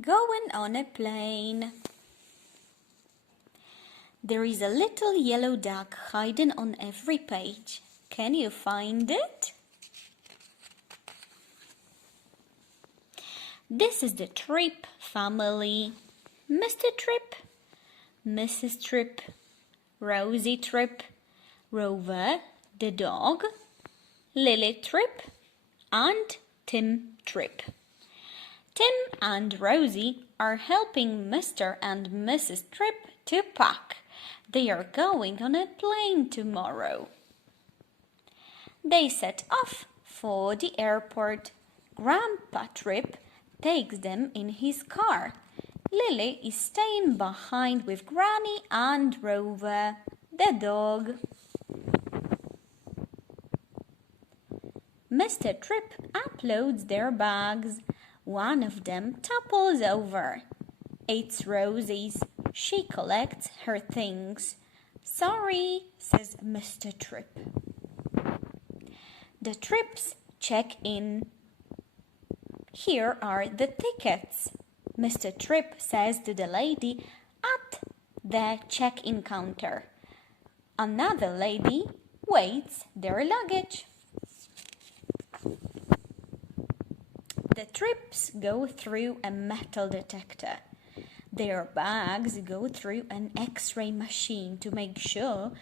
Going on a plane. There is a little yellow duck hiding on every page. Can you find it? This is the Tripp family. Mr. Tripp, Mrs. Tripp, Rosie Tripp, Rover the dog, Lily Tripp, and Tim Tripp. Tim and Rosie are helping Mr. and Mrs. Tripp to pack. They are going on a plane tomorrow. They set off for the airport. Grandpa Tripp takes them in his car. Lily is staying behind with Granny and Rover, the dog. Mr. Tripp uploads their bags. One of them topples over. It's Rosie's. She collects her things. Sorry, says Mr. Tripp. The Tripps check in. Here are the tickets. Mr. Tripp says to the lady at the check-in counter. Another lady weighs their luggage. The Tripps go through a metal detector. Their bags go through an X-ray machine to make sure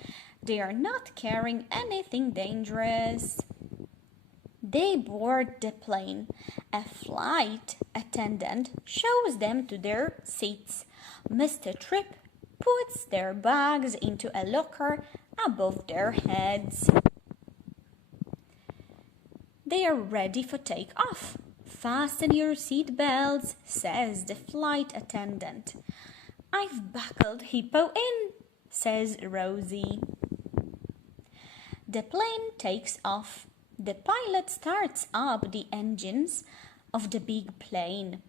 they are not carrying anything dangerous. They board the plane. A flight attendant shows them to their seats. Mr. Tripp puts their bags into a locker above their heads. They are ready for takeoff. Fasten your seat belts, says the flight attendant. I've buckled Hippo in, says Rosie. The plane takes off. The pilot starts up the engines of the big plane.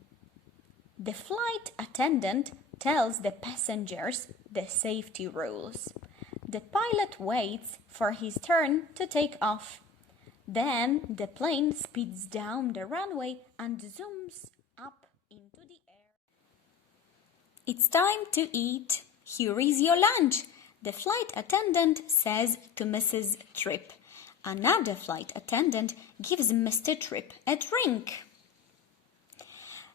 The flight attendant tells the passengers the safety rules. The pilot waits for his turn to take off. Then the plane speeds down the runway and zooms up into the air. It's time to eat. Here is your lunch, the flight attendant says to Mrs. Tripp. Another flight attendant gives Mr. Tripp a drink.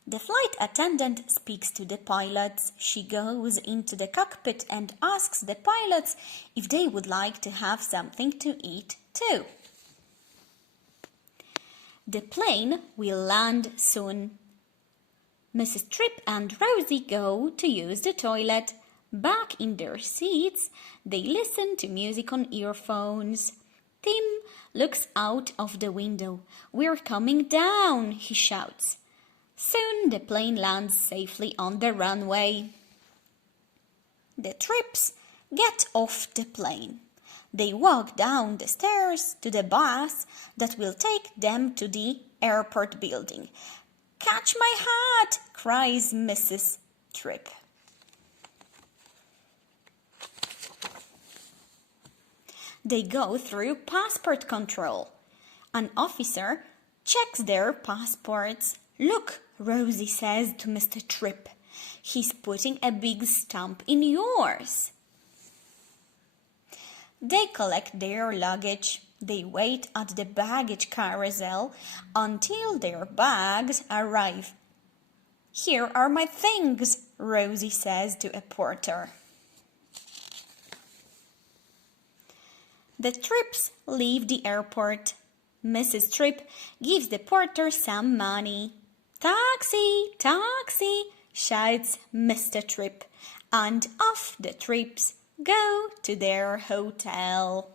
The flight attendant speaks to the pilots. She goes into the cockpit and asks the pilots if they would like to have something to eat too. The plane will land soon. Mrs. Tripp and Rosie go to use the toilet. Back in their seats, they listen to music on earphones. Tim looks out of the window. We're coming down, he shouts. Soon the plane lands safely on the runway. The Tripps get off the plane. They walk down the stairs to the bus that will take them to the airport building. Catch my hat, cries Mrs. Tripp. They go through passport control. An officer checks their passports. Look, Rosie says to Mr. Tripp. He's putting a big stamp in yours. They collect their luggage. They wait at the baggage carousel until their bags arrive. Here are my things, Rosie says to a porter. The Tripps leave the airport. Mrs. Tripp gives the porter some money. Taxi, taxi, shouts Mr. Tripp, and off the Tripps go to their hotel.